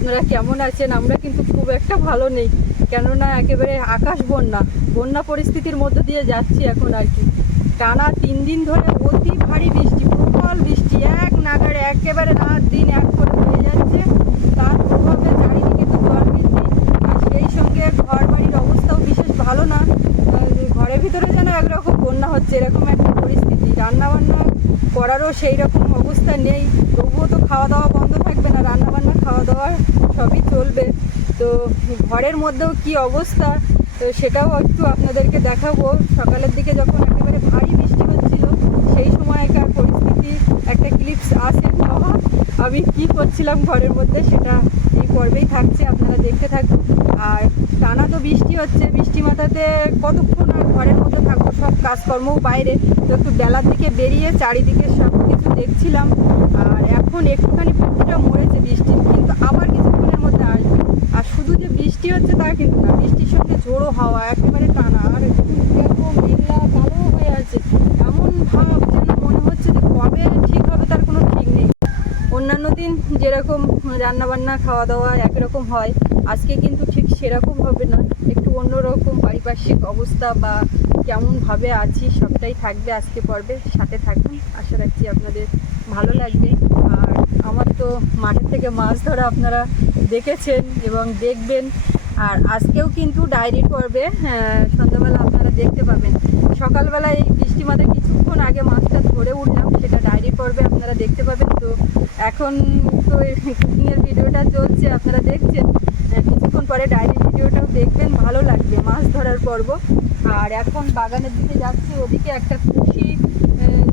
আপনারা কেমন আছেন? আমরা কিন্তু খুব একটা ভালো নেই। কেননা একেবারে আকাশ বন্যা। বন্যা পরিস্থিতির মধ্য দিয়ে যাচ্ছি এখন আর কি। টানা তিন দিন ধরে অতি ভারী বৃষ্টি, প্রবল বৃষ্টি, এক নাগাড়ে একেবারে রাত দিন এক করে হয়ে যাচ্ছে। তার প্রভাবে চারিদিকে তো জল বৃদ্ধি আর সেই সঙ্গে ঘর বাড়ির অবস্থাও বিশেষ ভালো না। ঘরের ভিতরে যেন একরকম বন্যা হচ্ছে, এরকম একটা পরিস্থিতি। রান্নাবান্না করারও সেই রকম অবস্থা নেই। তবুও তো খাওয়া দাওয়া বন্ধ থাকবে না রান্না বান্না খাওয়া দাওয়া সবই চলবে। তো ঘরের মধ্যেও কি অবস্থা, তো সেটাও একটু আপনাদেরকে দেখাবো। সকালের দিকে যখন একেবারে ভারী বৃষ্টি হচ্ছিল, সেই সময়কার পরিস্থিতি, একটা ক্লিপস আছে বাবা, আমি কি করছিলাম ঘরের মধ্যে সেটা এই পর্বেই থাকছে, আপনারা দেখতে থাকুন। আর টানা তো বৃষ্টি হচ্ছে, বৃষ্টি মাথাতে কতক্ষণ আর ঘরের মধ্যে থাকব? সব কাজকর্মও বাইরে। তো একটু বেলার দিকে বেরিয়ে চারিদিকে সব কিছু দেখছিলাম। আর এখন একটুখানি পুকুরটা মরেছে বৃষ্টি কিন্তু আবার কিছুক্ষণের মধ্যে আসবে। আর শুধু যে বৃষ্টি হচ্ছে তা কিন্তু না, বৃষ্টির সঙ্গে ঝোড়ো হাওয়া, একেবারে টানা, আর দেখো মেঘলা কালো হয়ে আছে। এমন ভাব যেন মনে হচ্ছে যে কবে ঠিক হবে তার কোনো ঠিক নেই। অন্যান্য দিন যেরকম রান্নাবান্না, খাওয়া দাওয়া একরকম হয়, আজকে কিন্তু ঠিক সেরকম হবে না একটু অন্যরকম পারিপার্শ্বিক অবস্থা বা কেমনভাবে আছি সবটাই থাকবে আজকে পর্বে। সাথে থাকবেন আশা রাখছি আপনাদের ভালো লাগবে। আর আমার তো মাঠের থেকে মাছ ধরা আপনারা দেখেছেন এবং দেখবেন। আর আজকেও কিন্তু ডায়েরি পর্বে আহ, সন্ধ্যাবেলা আপনারা দেখতে পাবেন। সকালবেলা এই বৃষ্টি কিছুক্ষণ আগে মাছটা ধরে উঠলাম, সেটা ডায়েরি পর্বে আপনারা দেখতে পাবেন। তো এখন তো কুকিংয়ের ভিডিওটা চলছে, আপনারা দেখছেন। কিছুক্ষণ পরে ডায়েরি ভিডিওটাও দেখবেন, ভালো লাগবে মাছ ধরার পর্ব। আর এখন বাগানের দিকে যাচ্ছি, ওদিকে একটা খুশি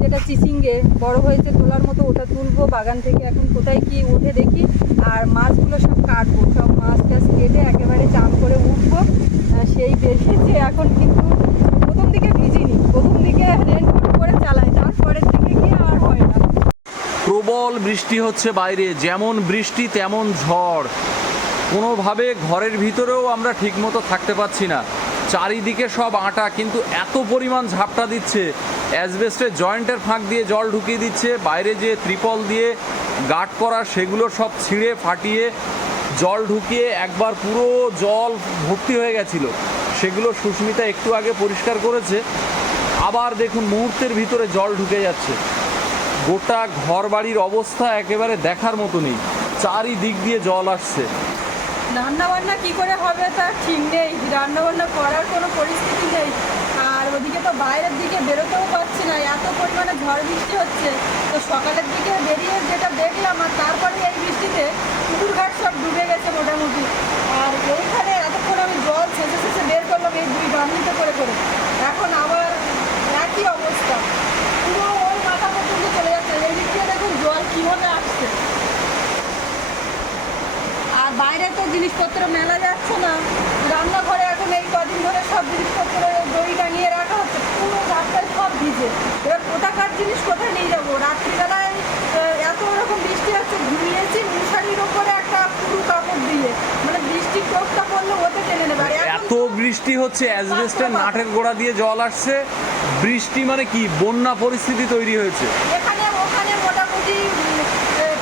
যেটা চিচিঙ্গে, বড় হয়েছে তোলার মতো, ওটা তুলবো বাগান থেকে। এখন কোথায় কি উঠে দেখি, আর মাছগুলো সব কাটবো, সব মাছ টাছ কেটে একেবারে চান করে উঠবো। সেই সেই বেশিছে এখন কিন্তু প্রথম দিকে ভিজিনি। প্রথম দিকে রেনকোট চালাই তারপরের দিকে গিয়ে আর হয় না। প্রবল বৃষ্টি হচ্ছে বাইরে, যেমন বৃষ্টি তেমন ঝড়। কোনোভাবে ঘরের ভিতরেও আমরা ঠিকমতো থাকতে পারছি না। চারিদিকে সব আটা, কিন্তু এত পরিমাণ ঝাপটা দিচ্ছে। অ্যাসবেস্টের জয়েন্টের ফাঁক দিয়ে জল ঢুকিয়ে দিচ্ছে, বাইরে যে ত্রিপল দিয়ে গার্ড করা, সেগুলো সব ছিঁড়ে ফাটিয়ে জল ঢুকিয়ে একবার পুরো জল ভর্তি হয়ে গেছিল। সেগুলো সুস্মিতা একটু আগে পরিষ্কার করেছে। আবার দেখুন মুহূর্তের ভিতরে জল ঢুকে যাচ্ছে। গোটা ঘর বাড়ির অবস্থা একেবারে দেখার মতো নেই। চারিদিক দিয়ে জল আসছে। রান্না বান্না কি করে হবে তা ঠিক নেই। রান্না বান্না করার কোনো পরিস্থিতি নেই। আর ওদিকে তো বাইরের দিকে বেরোতেও পারছি না। এত পরিমাণে ঝড় বৃষ্টি হচ্ছে। তো সকালের দিকে বেরিয়ে যেটা দেখলাম আর তারপরে এই বৃষ্টিতে পুকুর ঘাট সব ডুবে গেছে মোটামুটি। আর এইখানে এতক্ষণ আমি জল ছেঁচে ছেঁচে বের করলাম এই দুই বান্ধিতে করে করে। এখন আবার একই অবস্থা? পুরো ওই মাথা পর্যন্ত চলে যাচ্ছে। এই দিয়ে দেখুন জল কীভাবে আসছে। আর বাইরে তো জিনিসপত্র মেলা যাচ্ছে না। রান্নাঘরে এখন এই কদিন ধরে সব জিনিসপত্র, দই টাঙিয়ে রাখা হচ্ছে। পুরো রাস্তায় সব ভিজে। এবার কোথাকার জিনিস, কোথায় নিয়ে যাব? রাত্রিবেলায় এত রকম বৃষ্টি হচ্ছে ঘুমিয়েছি, মশারির ওপরে একটা পুরো কাপড় দিয়ে। মানে বৃষ্টির টোপটা এত বৃষ্টি হচ্ছে অ্যাসবেস্টের নাটের গোড়া দিয়ে জল আসছে। বৃষ্টি মানে কি? বন্যা পরিস্থিতি তৈরি হয়েছে। এখানে ওখানে মোটামুটি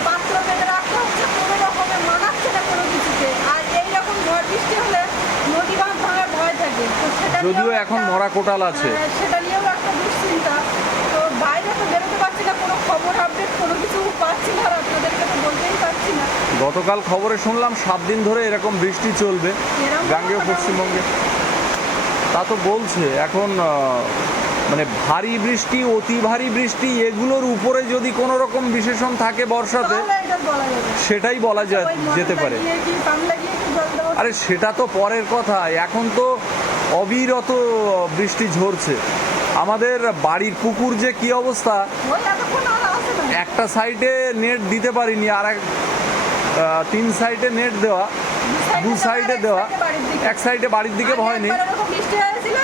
পাত্র পেতে রাখতে হচ্ছে কোনো রকমে মানাচ্ছে না কোনো কিছুতে। আর এইরকম ঝড় বৃষ্টি হলে নদী বাঁধ ভাঙার ভয় থাকে। তো সেটা যদিও এখন মরা কোটাল আছে। সেটা নিয়েও একটা দুশ্চিন্তা। তো বাইরে তো বেরোতে পারছি না কোনো খবর আপডেট কোনো কিছু পাচ্ছি না না গতকাল খবরে শুনলাম সাত দিন ধরে এরকম বৃষ্টি চলবে গাঙ্গেয় পশ্চিমবঙ্গে। তা তো বলছে এখন মানে ভারী বৃষ্টি অতি ভারী বৃষ্টি এগুলোর উপরে যদি কোনো রকম বিশেষণ থাকে বর্ষাতে সেটাই বলা যা- ওই মটর যেতে পারে। আরে সেটা তো পরের কথা এখন তো অবিরত বৃষ্টি ঝরছে। আমাদের বাড়ির পুকুর যে কি অবস্থা একটা সাইডে নেট দিতে পারিনি আর এক তিন সাইডে নেট দেওয়া। দু সাইডে দেওয়া। এক সাইডে বাড়ির দিকে ভয় নেই। একবার এরকম বৃষ্টি হয়েছিল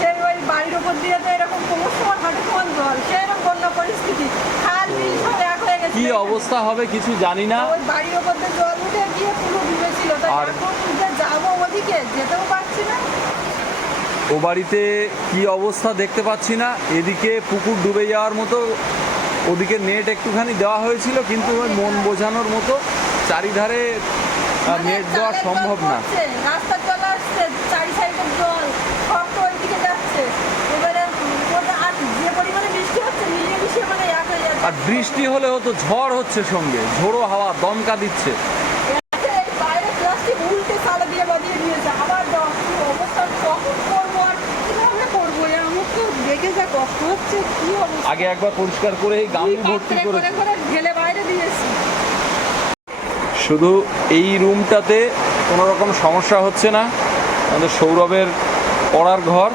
সেই ওই বাড়ির উপর দিয়ে তো এরকম কোমর হাঁটু সমান জল। সেরকম বন্যা পরিস্থিতি। খাল বিল সব এক হয়ে গেছে। কি অবস্থা হবে কিছু জানি না। ওই বাড়ির উপর দিয়ে জল উঠে গিয়ে পুরো ডুবেছিল তাই এখন যে যাব ওদিকে যেতেও পারছি না। ও বাড়িতে কি অবস্থা দেখতে পাচ্ছি না। এদিকে পুকুর ডুবে যাওয়ার মতো ওদিকে নেট একটুখানি দেওয়া হয়েছিল কিন্তু ওই মন বোঝানোর মতো চারিধারে মানে নেট দেওয়া সম্ভব না। মানে আর বৃষ্টি হলেও তো ঝড় হচ্ছে সঙ্গে ঝোড়ো হাওয়া দমকা দিচ্ছে এই বাইরে প্লাস্টিক উল্টে তালা দিয়ে বাঁধিয়ে দিয়েছে আবার দেওয়া কি অবস্থা কখন করব আর কীভাবে করব এ আমার তো দেখে যা কষ্ট হচ্ছে কি অবস্থা আগে একবার পরিষ্কার করে এই গামলি ভর্তি করে ঢেলে বাইরে দিয়েছি শুধু এই রুমটাতে কোনো রকম সমস্যা হচ্ছে না। আমাদের সৌরভের পড়ার ঘর।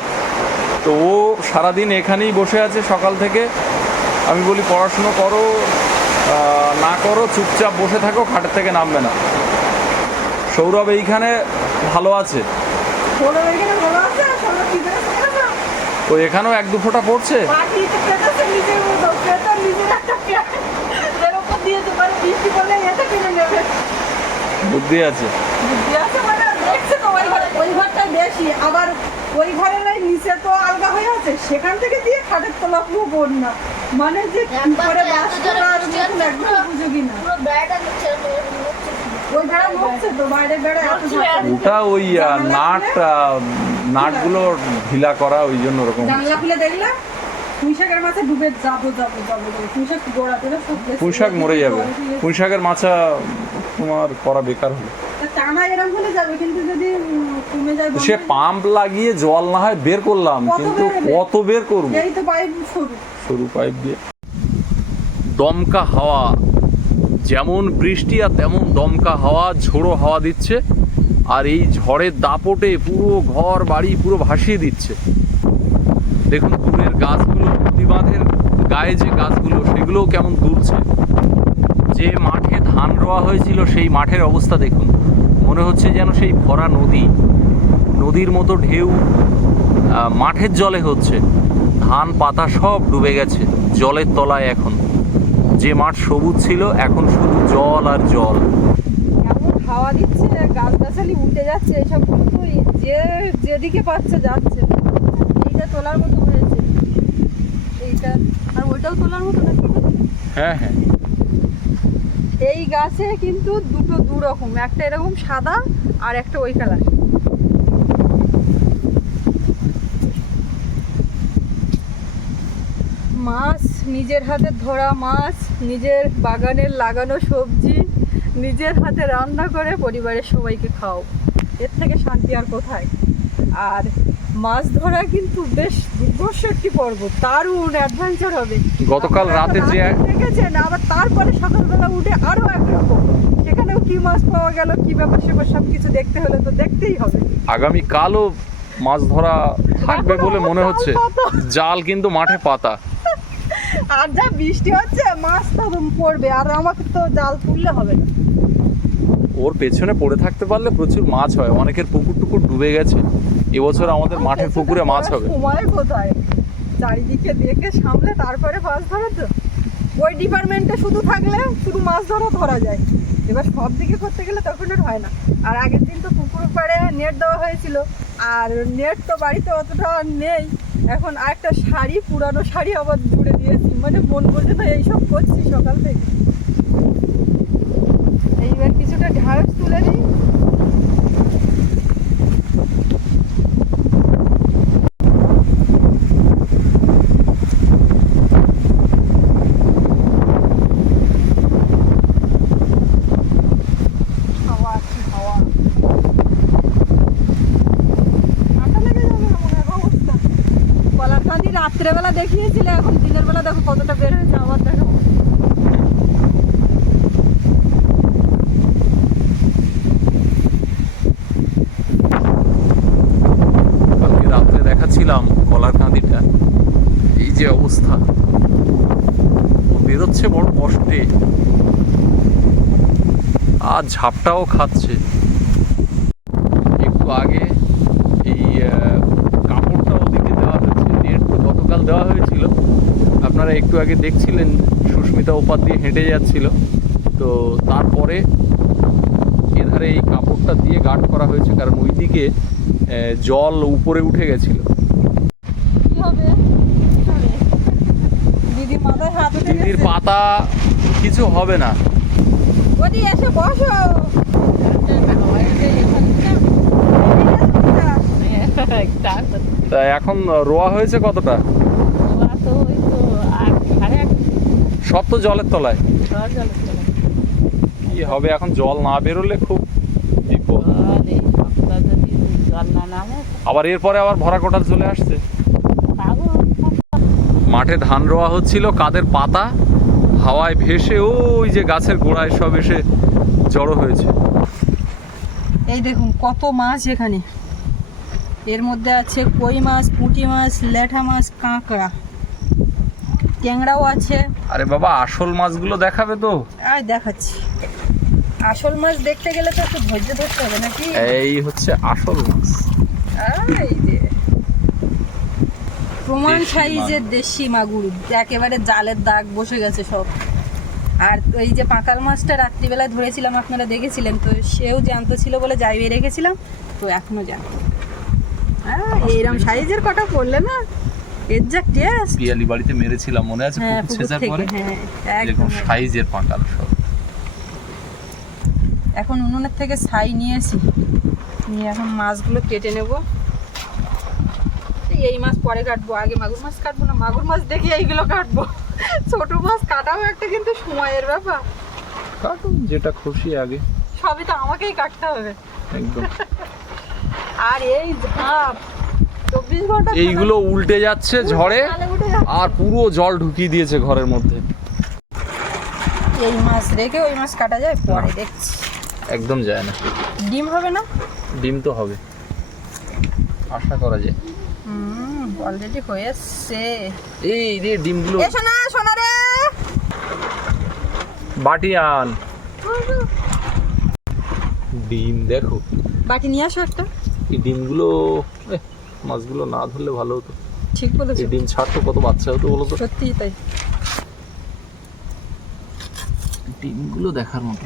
তো ও সারাদিন এখানেই বসে আছে সকাল থেকে। আমি বলি পড়াশুনো করো না করো চুপচাপ বসে থাকো খাটের থেকে নামবে না। সৌরভ এইখানে ভালো আছে। ভালো আছে তো এখানেও এক দু ফোঁটা পড়ছে? বুদ্ধি আছে। বুদ্ধি আছে মানে দেখছে তো ওই ঘরটা বেশি আবার ওই ঘরের নিচে তো আলগা হয়ে আছে সেখান থেকে দিয়ে খাটের তলা পুরো বন্যা। মানে যে করে বাস করার মতন একদম উপযোগী না তো। ওটা ওই নাট নাটগুলো ঢিলা করা ওই জন্য ওরকম। পুঁইশাকের মাথায় ডুবে যাব যাব যাব যাব পুঁইশাক গোড়া করে পুঁইশাক মরে যাবে। পুঁইশাকের মাছা তোমার করা বেকার হলো। সে পাম্প লাগিয়ে জল না হয় বের করলাম কিন্তু কত বের করব? সরু পাইপ দিয়ে। দমকা হাওয়া। যেমন বৃষ্টি আর তেমন দমকা হাওয়া, ঝোড়ো হাওয়া দিচ্ছে। আর এই ঝড়ের দাপটে পুরো ঘর বাড়ি পুরো ভাসিয়ে দিচ্ছে। দেখুন দূরের গাছগুলো নদীবাঁধের গায়ে যে গাছগুলো, সেগুলোও কেমন দুলছে। যে মাঠে ধান রোয়া হয়েছিল, সেই মাঠের অবস্থা দেখুন। মনে হচ্ছে যেন সেই ভরা নদী। নদীর মতো ঢেউ মাঠের জলে হচ্ছে। ধান, পাতা সব ডুবে গেছে, জলের তলায় এখন। যে মাঠ সবুজ ছিল এখন শুধু জল আর জল। হাওয়া দিচ্ছে গাছ গাছালি উল্টে যাচ্ছে এসব কিন্তু যে যেদিকে পাচ্ছে যাচ্ছে। এইটা তোলার মতো হয়েছে। এইটা আর ওইটাও তোলার মতো নাকি? হ্যাঁ হ্যাঁ। এই গাছে কিন্তু দুটো দু রকম একটা এরকম সাদা আর একটা ওই কালার। মাছ নিজের হাতে ধরা মাছ নিজের বাগানের লাগানো সবজি নিজের হাতে রান্না করে পরিবারের সবাইকে খাও। এর থেকে শান্তি আর কোথায়? আর মাছ ধরা কিন্তু বেশ দুর্ধর্ষ একটি পর্ব। দারুণ অ্যাডভেঞ্চার হবে। গতকাল রাতে যে দেখেছেন আবার তারপরে সকালবেলা উঠে আরও একরকম। সেখানেও কি মাছ পাওয়া গেল কি ব্যাপার সেবার সব কিছু দেখতে হলে তো দেখতেই হবে। আগামী কালও মাছ ধরা থাকবে বলে মনে হচ্ছে। জাল কিন্তু মাঠে পাতা। আর যা বৃষ্টি হচ্ছে মাছ তো পড়বে আর আমাকে তো জাল তুললে হবে না। ওর পেছনে পড়ে থাকতে পারলে প্রচুর মাছ হয় অনেকের পুকুর টুকুর ডুবে গেছে। এবছর আমাদের মাঠের পুকুরে মাছ হবে। সময় কোথায়? চারিদিকে দেখে সামলে তারপরে মাছ ধরা তো। ওই ডিপার্টমেন্টে শুধু থাকলে শুধু মাছ ধরা ধরা যায়। এবার সব দিকে করতে গেলে তখন আর হয় না। আর আগের দিন তো পুকুর পাড়ে নেট দেওয়া হয়েছিল। আর নেট তো বাড়িতে অতটা নেই। এখন আরেকটা শাড়ি, পুরানো শাড়ি আবার জুড়ে দিয়েছি। মানে মন বলছে না এইসব করছি সকাল থেকে। এইবার কিছুটা ঢাড়স তুলে নিই হাওয়া কি হাওয়া ঠান্ডা লেগে যাবে এমন এক অবস্থা কলারকান্দি রাত্রেবেলা দেখিয়েছিলে, এখন দিনের বেলা দেখো কতটা বের হয়েছে, আবার দেখো। দেখাচ্ছিলাম কাঁদিটা। এই যে অবস্থা। বেরোচ্ছে বড় কষ্টে। আর ঝাপটাও খাচ্ছে একটু আগে এই আহ, কাপড়টা ওদিকে দেওয়া হয়েছে নেট তো গতকাল দেওয়া হয়েছিল আপনারা একটু আগে দেখছিলেন সুস্মিতা ওপার দিয়ে হেঁটে যাচ্ছিল। তো তারপরে এধারে এই কাপড়টা দিয়ে গার্ড করা হয়েছে কারণ ওইদিকে জল উপরে উঠে গেছিল। দিদির পাতা কিছু হবে না। ওদি এসে বসো। তা এখন রোয়া হয়েছে কতটা? সব তো জলের তলায়। কি হবে এখন জল না বেরোলে খুব বিপদ। আবার এরপরে আবার ভরা কোটাল চলে আসছে। মাঠে ধান রোয়া হচ্ছিল কাদের পাতা হাওয়ায় ভেসে ওই যে গাছের গোড়ায় সব এসে জড়ো হয়েছে। এই দেখুন কত মাছ এখানে। এর মধ্যে আছে কই মাছ পুঁটি মাছ ল্যাঠা মাছ কাঁকড়া। ট্যাংরাও আছে। আরে বাবা আসল মাছগুলো দেখাবে তো। আর দেখাচ্ছি। আসল মাছ দেখতে গেলে তো একটু ধৈর্য ধরতে হবে নাকি? এই হচ্ছে আসল মাছ। এই যে প্রমাণ সাইজের দেশি মাগুর একেবারে জালের দাগ বসে গেছে সব। আর ওই যে পাকাল মাছটা রাত্রিবেলায় ধরেছিলাম আপনারা দেখেছিলেন তো সেও জ্যান্ত ছিল বলে যাইবে রেখেছিলাম তো এখনও জ্যান্ত। হ্যাঁ এইরকম সাইজের কটা পড়লে না? টেস্ট পিয়ালি বাড়িতে মেরেছিলাম মনে আছে? হ্যাঁ পুকুর ছেঁচার পরে? হ্যাঁ এরকম সাইজের পাঁকাল সব। এখন উনুনের থেকে ছাই নিয়েছি নিয়ে এখন মাছগুলো কেটে নেব। এই- মাছ পরে কাটবো আগে মাগুর মাছ কাটবো না মাগুর মাছ দেখে এইগুলো কাটবো। ছোট মাছ কাটাও একটা কিন্তু সময়ের ব্যাপার। কাটুন যেটা খুশি আগে। সবই তো আমাকেই কাটতে হবে। একদম। আর এই ঘণ্টা এইগুলো উল্টে যাচ্ছে ঝড়ে। আর পুরো জল ঢুকিয়ে দিয়েছে ঘরের মধ্যে। এই মাছ রেখে ওই মাছ কাটা যায় পরে দেখছি। একদম যায় না। ডিম হবে না? ডিম তো হবে। আশা করা যায়। হুম অলরেডি হয়েছে এই রে ডিমগুলো। এসো না সোনা রে! বাটি আন। ডিম দেখো। বাটি নিয়ে আসো একটা। এই ডিমগুলো মাছগুলো না ধরলে ভালো হতো। ঠিক বলেছ। এই ডিম ছাড়তো কত বাচ্চা হতো বলো তো? সত্যিই তাই। ডিমগুলো দেখার মতো।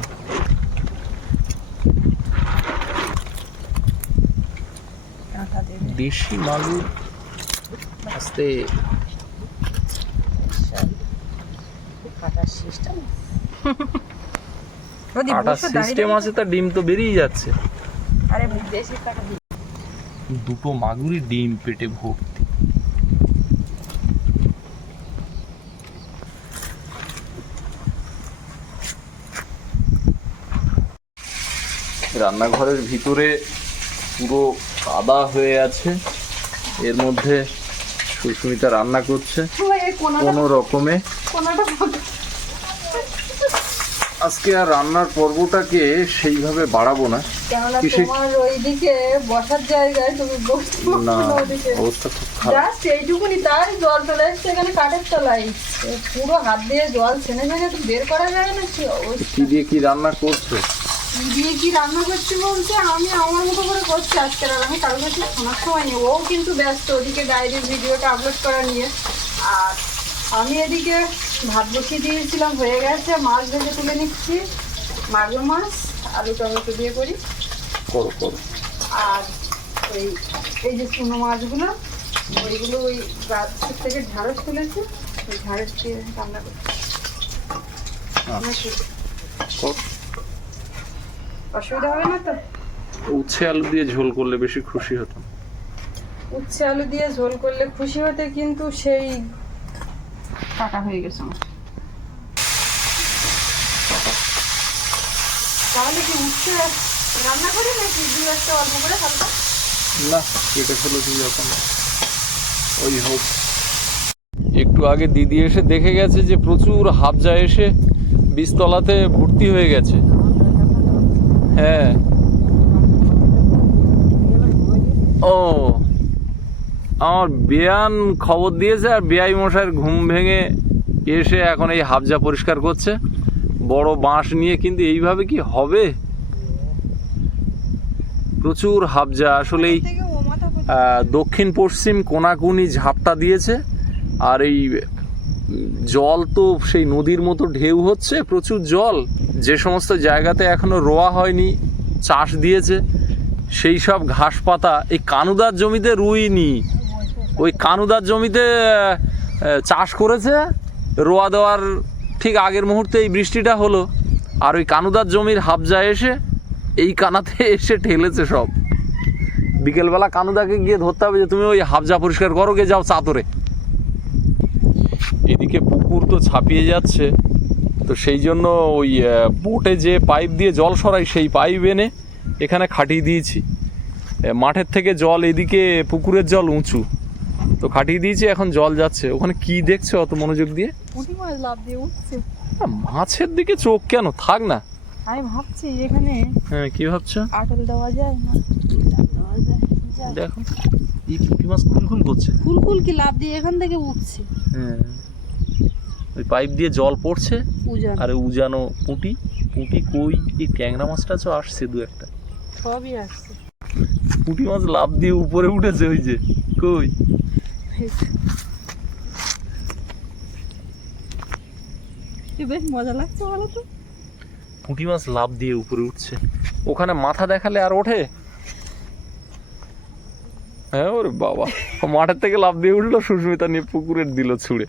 দেশি মাগুর আস্তে। কাটার সিস্টেম আছে তা ডিম তো বেরিয়ে যাচ্ছে। আরে দেশি কাটা দুটো মাগুরই ডিম পেটে ভর্তি রান্নাঘরের ভিতরে পুরো কাদা হয়ে আছে এর মধ্যে সুস্মিতা রান্না করছে কোনো রকমে। আজকে আর রান্নার পর্বটাকে সেইভাবে বাড়াবো না। তোমার ওইদিকে বসার জায়গায় তুমি না অবস্থা খুব খারাপ। জাস্ট এইটুকুনি তাই জল চলে এসছে এখানে কাঠের তলায়। পুরো হাত দিয়ে জল ছেনে ছেনে তো বের করা যায় না কি অবস্থা? কি দিয়ে কি রান্না করছ? কি দিয়ে কি রান্না করছি বলতে আমি আমার মতো করে করছি আজকে আর আমি কারোর কাছে শোনার সময় নেই। ও কিন্তু ব্যস্ত ওদিকে ডায়েরির ভিডিওটা আপলোড করা নিয়ে। আর আমি এদিকে ভাত বসিয়ে দিয়েছিলাম হয়ে গেছে। মাছ ভেজে তুলে নিচ্ছি। মাগুর মাছ আলু টমেটো দিয়ে করি। করো করো। আর ওই এই যে চুনো মাছগুলো ওইগুলো ওই গাছ থেকে ঢাড়স তুলেছে। ওই ঢাড়স দিয়ে রান্না করছি। নাকি? অসুবিধা হবে না তো? উচ্ছে আলু দিয়ে ঝোল করলে বেশি খুশি হতাম। উচ্ছে আলু দিয়ে ঝোল করলে খুশি হতে কিন্তু সেই কাটা হয়ে গেছে আমার। তাহলে কি উচ্ছে রান্না নাকি দু একটা অল্প করে হালকা? একটু আগে দিদি এসে দেখে গেছে যে প্রচুর হাবজা এসে বীজতলাতে ভর্তি হয়ে গেছে। হ্যাঁ। ও আমার বেয়ান খবর দিয়েছে আর বেআই মশাইয়ের ঘুম ভেঙে এসে এখন এই হাবজা পরিষ্কার করছে। বড় বাঁশ নিয়ে কিন্তু এইভাবে কি হবে? প্রচুর হাবজা। আসলেই দক্ষিণ পশ্চিম কোনাকুনি ঝাপটা দিয়েছে আর এই জল তো সেই নদীর মতো ঢেউ হচ্ছে, প্রচুর জল। যে সমস্ত জায়গাতে এখনও রোয়া হয়নি, চাষ দিয়েছে, সেই সব ঘাস পাতা এই কানুদার জমিতে রুই রুইনি। ওই কানুদার জমিতে চাষ করেছে। রোয়া দেওয়ার ঠিক আগের মুহূর্তে এই বৃষ্টিটা হলো। আর ওই কানুদার জমির হাবজা এসে, এই কানাতে এসে ঠেলেছে সব। বিকেলবেলা কানুদাকে গিয়ে ধরতে হবে যে, তুমি ওই হাফজা পরিষ্কার করো গে যাও চাতরে। এদিকে পুকুর তো ছাপিয়ে যাচ্ছে। তো সেই জন্য ওই বোটে যে পাইপ দিয়ে জল সরাই, সেই পাইপ এনে এখানে খাটিয়ে দিয়েছি। মাঠের থেকে জল এদিকে পুকুরের জল উঁচু। তো খাটিয়ে দিয়েছি এখন জল যাচ্ছে। ওখানে কি দেখছ অত মনোযোগ দিয়ে? পুঁটি মাছ লাভ দিয়ে উঠছে। মাছের দিকে চোখ কেন? থাক না। আমি ভাবছি এখানে হ্যাঁ কি ভাবছ? আটল দেওয়া যায় না। দেখো এই পুঁটি মাছ খুলখুল করছে। ফুলকুল কি লাভ দিয়ে এখান থেকে উঠছে? হ্যাঁ। ওই পাইপ দিয়ে জল পড়ছে উজান। আর উজানো পুঁটি। পুঁটি কই? এই ট্যাংরা মাছটা তো আসছে দু একটা। সবই আসছে। পুঁটি মাছ লাভ দিয়ে উপরে উঠেছে ওই যে কই? বেশ মজা লাগছে বলো তো। পুঁটি মাছ লাভ দিয়ে উপরে উঠছে। ওখানে মাথা দেখালে আর ওঠে? হ্যাঁ ওরে বাবা। মাঠের থেকে লাভ দিয়ে উঠল সুস্মিতা নিয়ে পুকুরের দিল ছুঁড়ে।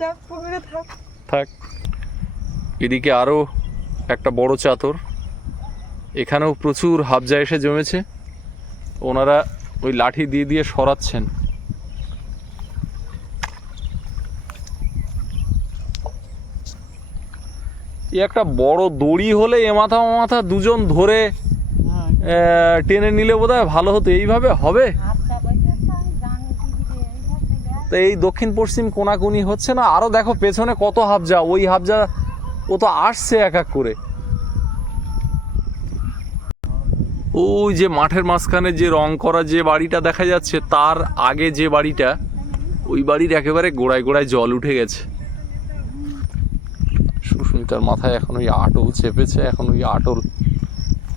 থাক। থাক। এদিকে আরও একটা বড় চাতর। এখানেও প্রচুর হাবজা এসে জমেছে। ওনারা ওই লাঠি দিয়ে দিয়ে সরাচ্ছেন। একটা বড় দড়ি হলে এ মাথা ও মাথা দুজন ধরে টেনে নিলে বোধহয় ভালো হতো। এইভাবে হবে? তো এই দক্ষিণ পশ্চিম কোনাকুনি হচ্ছে না? আরও দেখো পেছনে কত হাবজা। ওই হাবজা ও তো আসছে এক এক করে। ওই যে মাঠের মাঝখানে যে রং করা যে বাড়িটা দেখা যাচ্ছে তার আগে যে বাড়িটা ওই বাড়ির একেবারে গোড়ায় গোড়ায় জল উঠে গেছে। সুস্মিতার মাথায় এখন ওই আটল চেপেছে, এখন ওই আটল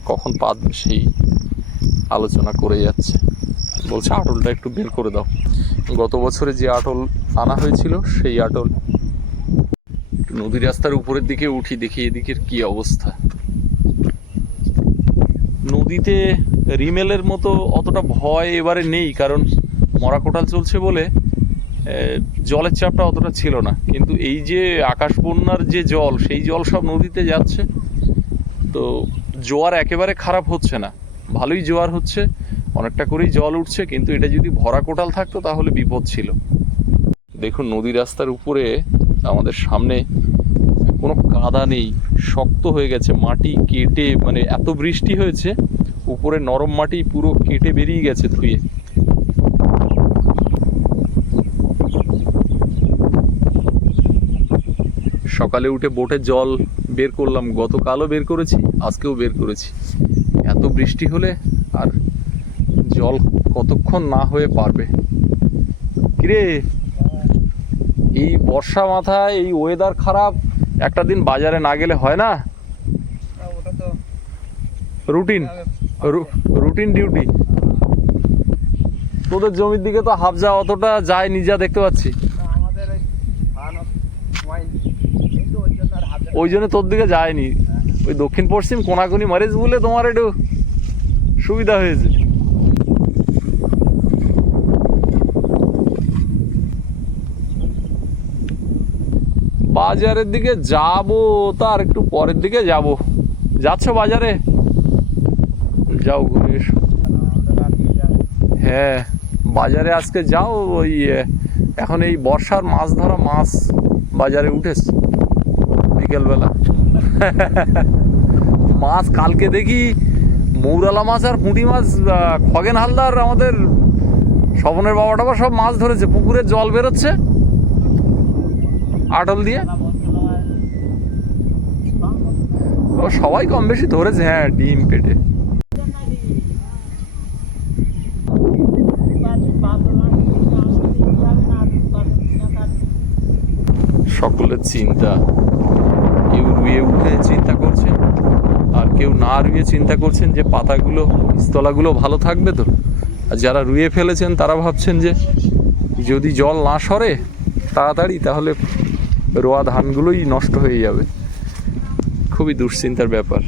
কখন পাতবে সেই আলোচনা করে যাচ্ছে। বলছে, আটলটা একটু বের করে দাও। গত বছরে যে আটল আনা হয়েছিল, সেই আটল নদী রাস্তার উপরের দিকে উঠি, দেখি এদিকের কি অবস্থা। নদীতে রিমেলের মতো অতটা ভয় এবারে নেই, কারণ মরা কোটাল চলছে বলে জলের চাপটা অতটা ছিল না। কিন্তু এই যে আকাশ বন্যার যে জল, সেই জল সব নদীতে যাচ্ছে। তো জোয়ার একেবারে খারাপ হচ্ছে না। ভালোই জোয়ার হচ্ছে, অনেকটা করেই জল উঠছে, কিন্তু এটা যদি ভরা কোটাল থাকতো তাহলে বিপদ ছিল। দেখুন, নদী রাস্তার উপরে আমাদের সামনে কোনো কাদা নেই, শক্ত হয়ে গেছে, মাটি কেটে মানে এত বৃষ্টি হয়েছে, উপরে নরম মাটি পুরো কেটে বেরিয়ে গেছে ধুয়ে। সকালে উঠে বোটে জল বের করলাম, গতকালও বের করেছি, আজকেও বের করেছি। এত বৃষ্টি হলে আর জল কতক্ষণ না হয়ে পারবে? কিরে? এই বর্ষা মাথায় এই ওয়েদার খারাপ, একটা দিন বাজারে না গেলে হয় না? রুটিন রুটিন ডিউটি তোদের জমির দিকে তো হাফজা অতটা যায়, নিজা দেখতে পাচ্ছি আমাদের ওই খাওয়ানো হয়নি কিন্তু ওই জন্য আর হাতে ওই জন্য তোর দিকে যায়নি। ওই দক্ষিণ পশ্চিম কোনাকুনি মারিজ বলে তোমার একটু সুবিধা হয়েছে। বাজারের দিকে যাব, তার একটু পরের দিকে যাব। যাচ্ছ বাজারে? যাও ঘুরে এসো। হ্যাঁ বাজারে আজকে যাও, ওই এখন এই বর্ষার মাছ ধরা মাছ বাজারে উঠেস বিকেলবেলা। মাছ কালকে দেখি, মৌরালা মাছ আর পুঁটি মাছ খগেন হালদার আমাদের স্বপনের বাবা টাবা সব মাছ ধরেছে পুকুরের জল বেরোচ্ছে। আটল দিয়ে। সবাই কম বেশি ধরেছে হ্যাঁ ডিম, পেটে। সকলের চিন্তা। রুয়ে উঠে চিন্তা করছেন? আর কেউ না রুয়ে চিন্তা করছেন যে পাতাগুলো স্তলাগুলো ভালো থাকবে তো? আর যারা রুয়ে ফেলেছেন, তারা ভাবছেন যে যদি জল না সরে তাড়াতাড়ি, তাহলে রোয়া ধানগুলোই নষ্ট হয়ে যাবে। খুবই দুশ্চিন্তার ব্যাপার।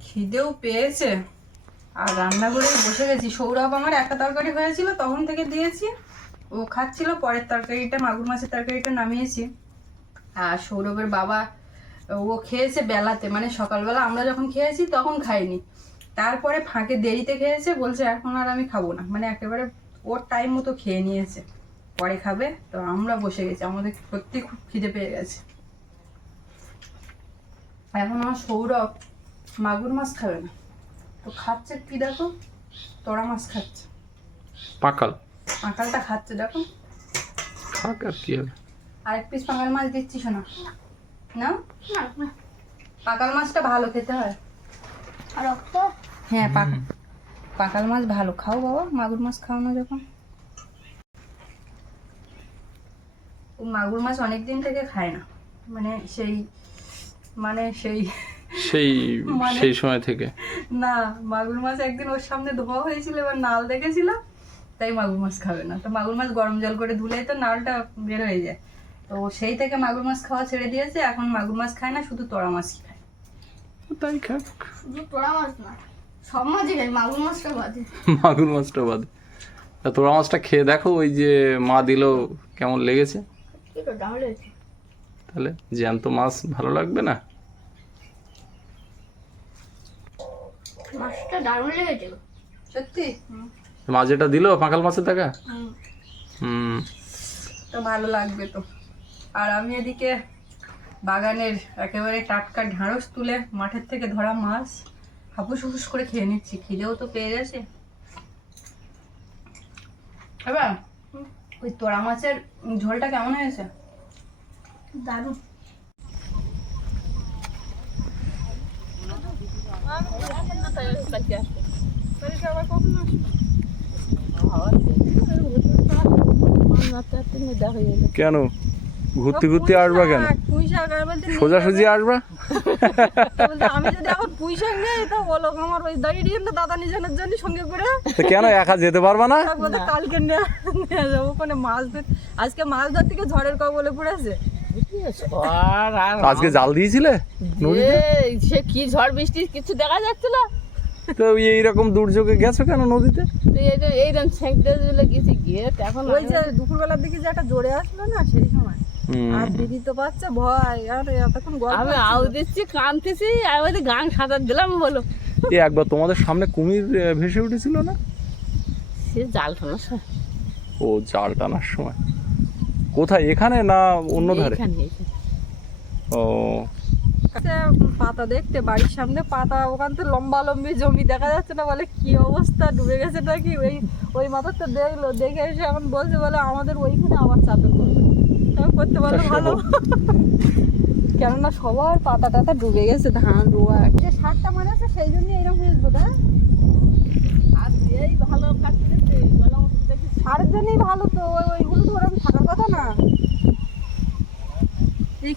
খিদেও পেয়েছে। আর রান্না করে বসে গেছি। সৌরভ আমার একটা তরকারি হয়েছিল, তখন থেকে দিয়েছি। ও খাচ্ছিল পরের তরকারিটা, মাগুর মাছের তরকারিটা নামিয়েছি। আর সৌরভের বাবা, ও খেয়েছে বেলাতে মানে সকালবেলা আমরা যখন খেয়েছি তখন খাইনি তারপরে ফাঁকে দেরিতে খেয়েছে, বলছে এখন আর আমি খাব না। মানে একেবারে ওর টাইম মতো খেয়ে নিয়েছে। পরে খাবে, তো আমরা বসে গেছি। আমাদের সত্যি খুব খিদে পেয়ে গেছে। এখন আমার সৌরভ মাগুর মাছ খাবে না। তো খাচ্ছে কি দেখো? তোরা মাছ খাচ্ছে। পাকাল। পাঁকালটা খাচ্ছে দেখো। খাক আর কি হবে। আরেক পিস পাঁকাল মাছ দিচ্ছি শোনা। না না না পাকাল মাছটা ভালো খেতে হয়। আর রক্ত? হ্যাঁ পাক পাকাল মাছ ভালো। খাও বাবা মাগুর মাছ খাও না যখন। ও মাগুর মাছ অনেক দিন থেকে খায় না। মানে সেই মানে সেই সেই মানে- সেই সময় থেকে। না মাগুর মাছ একদিন ওর সামনে ধোয়া হয়েছিল এবার নাল দেখেছিল। তাই মাগুর মাছ খাবে না। তো মাগুর মাছ গরম জল করে ধুলেই তো নালটা বের হয়ে যায়। তো সেই থেকে মাগুর মাছ খাওয়া ছেড়ে দিয়েছে এখন মাগুর মাছ খায় না শুধু তোড়া মাছই খায়। তাই খাক। শুধু তোরা মাছ না সব মাছই খাই মাগুর মাছটা বাদে। মাগুর মাছটা বাদে। তা তোরা মাছটা খেয়ে দেখো ওই যে মা দিল কেমন লেগেছে? তাহলে জ্যান্ত মাছ ভালো লাগবে না? মাছটা দারুণ লেগেছে সত্যি? মা যেটা দিল পাকাল মাছের টাকা? হুম। তো ভালো লাগবে তো। আর আমি এদিকে বাগানের একেবারে টাটকা ঢাঁড়স তুলে মাঠের থেকে ধরা মাছ হাপুস হুপুস করে খেয়ে নিচ্ছি। খিদেও তো পেয়ে গেছে। এবার ওই তোরা মাছের ঝোলটা কেমন হয়েছে? দারুণ। কেন? ঘুরতে ঘুরতে আসবা কেন? সোজাসুজি আসবা? তো বলতে আমি যদি এখন পুঁই নেই তো বলো আমার ওই দাঁড়িয়ে দিয়ে দাদা নিজের জন্য সঙ্গে করে তো কেন একা যেতে পারবা না? কালকে নিয়ে যাব ওখানে মাছ আজকে মাছ ধর থেকে ঝড়ের কবলে পড়েছে আজকে জাল দিয়েছিলে সে কি ঝড় বৃষ্টি কিছু দেখা যাচ্ছিল? তো এইরকম দুর্যোগে গেছো কেন নদীতে? এই যে এইরকম ছেঁকতে দিলে গেছি গিয়ে এখন ওই যে দুপুরবেলার দিকে যে একটা জোরে আসলো না সেই সময়। আর দিদি তো পাচ্ছে ভয় আর এতক্ষণ গল্প আমি আউ দিচ্ছি কাঁদতেছি আর ওই গান সাঁতার দিলাম বলো। একবার তোমাদের সামনে কুমির ভেসে উঠেছিল না? সে জাল টানার সময়। ও জাল টানার সময়। কোথায়? এখানে না অন্য ধারে। ও পাতা দেখতে বাড়ির সামনে পাতা ওখান থেকে লম্বা লম্বি জমি দেখা যাচ্ছে না বলে কি অবস্থা ডুবে গেছে নাকি ওই ওই মাথাটা দেখল দেখে এসে এখন বলছে বলে আমাদের ওইখানে আবার চাপে করবে করতে পারলে ভালো। কেননা সবার পাতা টাতা ডুবে গেছে ধান রোয়া যে সারটা মানে আছে সেই জন্য এরকম হয়েছে বোধ সারের জন্যই ভালো তো ওই ওইগুলো তো ওরকম থাকার কথা না।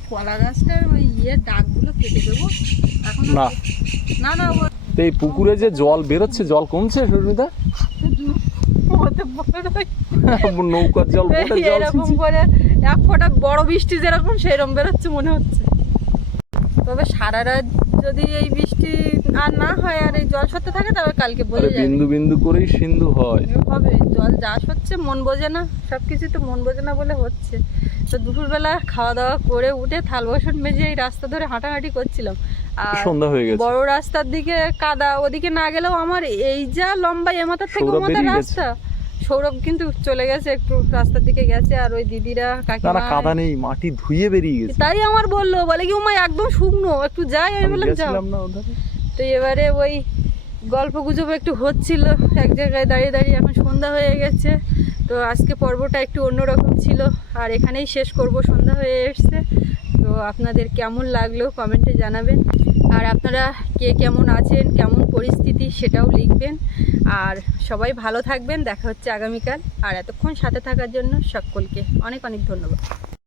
কলা গাছটার ওই ইয়ে ডাকগুলো কেটে দেবো। এখন না। না না তো এই পুকুরে যে জল বেরোচ্ছে জল কমছে সুস্মিতা? নৌকার জল জল এরকম করে এক ফোঁটা বড় বৃষ্টি যেরকম সেরকম বেরোচ্ছে মনে হচ্ছে। তবে সারা রাত যদি এই বৃষ্টি আর না হয় আর এই জল সত্যি থাকে তবে কালকে বোঝা যাবে বিন্দু বিন্দু করেই সিন্ধু হয়। হবে জল চাষ হচ্ছে মন বোঝে না সব কিছু তো মন বোঝে না বলে হচ্ছে। তো দুপুরবেলা খাওয়া দাওয়া করে উঠে থাল বাসন মেজে এই রাস্তা ধরে হাঁটাহাঁটি করছিলাম। আর সন্ধ্যা হয়ে গেছে। বড় রাস্তার দিকে কাদা ওদিকে না গেলেও আমার এই যা লম্বা এ মাথার থেকে ও মাথার রাস্তা। সৌরভ কিন্তু চলে গেছে একটু রাস্তার দিকে গেছে আর ওই দিদিরা কাকিমা। কাদা নেই মাটি ধুয়ে বেরিয়ে গেছে। তাই আমার বলল বলে কি উমা একদম শুকনো একটু যাই আমি বললাম যাও। তো এবারে ওই গল্প গুজব একটু হচ্ছিল। এক জায়গায় দাঁড়িয়ে দাঁড়িয়ে এখন সন্ধ্যা হয়ে গেছে। তো আজকে পর্বটা একটু অন্যরকম ছিল। আর এখানেই শেষ করব, সন্ধ্যা হয়ে এসছে। তো আপনাদের কেমন লাগল কমেন্টে জানাবেন। আর আপনারা কে কেমন আছেন, কেমন পরিস্থিতি সেটাও লিখবেন। আর সবাই ভালো থাকবেন, দেখা হচ্ছে আগামীকাল। আর এতক্ষণ সাথে থাকার জন্য সকলকে অনেক অনেক ধন্যবাদ।